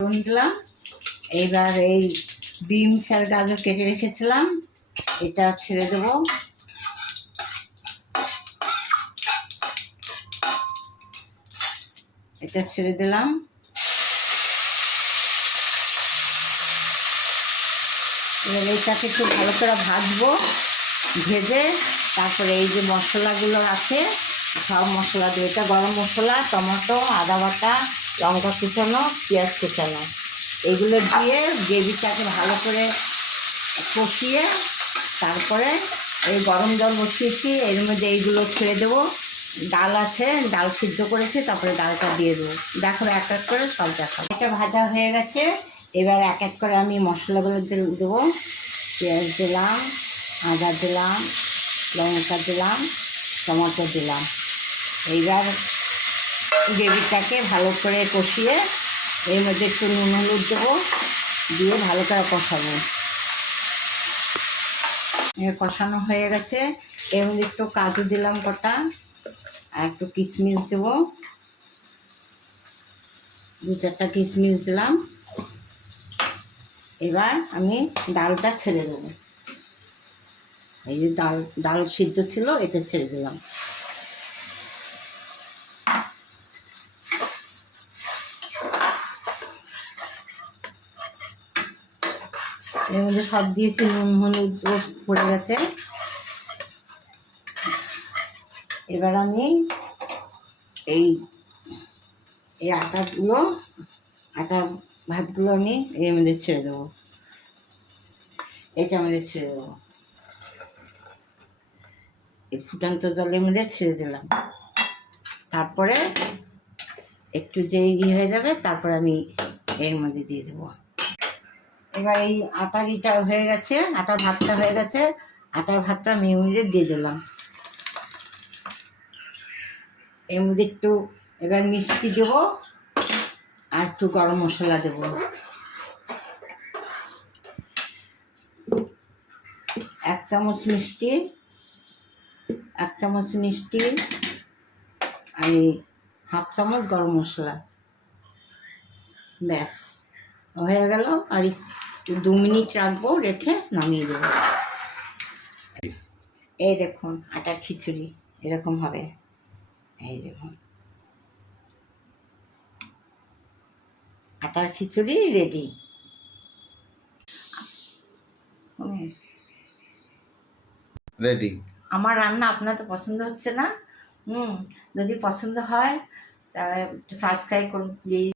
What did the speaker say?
দিলাম। এইবার এই বিনস আর গাজর কেটে রেখেছিলাম, এটা ছেড়ে দেবো। এটা ছেড়ে দিলাম। এবার এইটাকে একটু ভালো করে ভাজবো, ভেজে তারপরে এই যে মশলাগুলো আছে সব মশলা দিয়ে, এটা গরম মশলা, টমেটো, আদা বাটা, লঙ্কা কুচানো, পেঁয়াজ কুচানো, এইগুলো দিয়ে গ্রেভিটাকে ভালো করে কষিয়ে তারপরে এই গরম জল বসিয়েছি, এর মধ্যে এইগুলো ছেড়ে দেবো। ডাল আছে, ডাল সিদ্ধ করেছি, তারপরে ডালটা দিয়ে দেবো। দেখো এক এক করে সব দেখো। এটা ভাজা হয়ে গেছে। এবার এক এক করে আমি মশলাগুলো দেবো। পেঁয়াজ দিলাম, আদা দিলাম, লঙ্কা দিলাম, টমেটো দিলাম। এইবার গ্রেভিটাকে ভালো করে কষিয়ে এর মধ্যে একটু নুন হলুদ দেবো, দিয়ে ভালো করে কষাবো। কষানো হয়ে গেছে। এর মধ্যে একটু কাজু দিলাম কটা, আর একটু কিশমিশ দেবো, 2-4টা কিশমিশ দিলাম। এবার আমি ডালটা ছেড়ে দেবো। এই যে ডাল সিদ্ধ ছিল, এটা ছেড়ে দিলাম। এর মধ্যে সব দিয়েছি, নুন হলুদ পড়ে গেছে। এবার আমি এই আটার ভাতগুলো আমি এর মধ্যে ছেড়ে দেবো। এটা আমাদের ছেড়ে দেবো, এই ফুটান্ত জলের মধ্যে ছেড়ে দিলাম। তারপরে একটু যে হয়ে যাবে, তারপরে আমি এর মধ্যে দিয়ে দেবো। এবার এই আটার হয়ে গেছে, আটার ভাতটা হয়ে গেছে। আটার ভাতটা আমি এর মধ্যে দিয়ে দিলাম। এর মধ্যে একটু এবার মিষ্টি দেবো, আর একটু গরম মশলা দেবো। 1 চামচ মিষ্টি, 1 চামচ মিষ্টি, আর 1/2 চামচ গরম মশলা। ব্যাস হয়ে গেল। আর একটু 2 মিনিট রাখবো, রেখে নামিয়ে দেবো। এই দেখুন আটার খিচুড়ি এরকম হবে। এই দেখুন আটার খিচুড়ি রেডি। রেডি। আমার রান্না আপনার তো পছন্দ হচ্ছে না। যদি পছন্দ হয় তাহলে একটু সাবস্ক্রাইব করুন প্লিজ।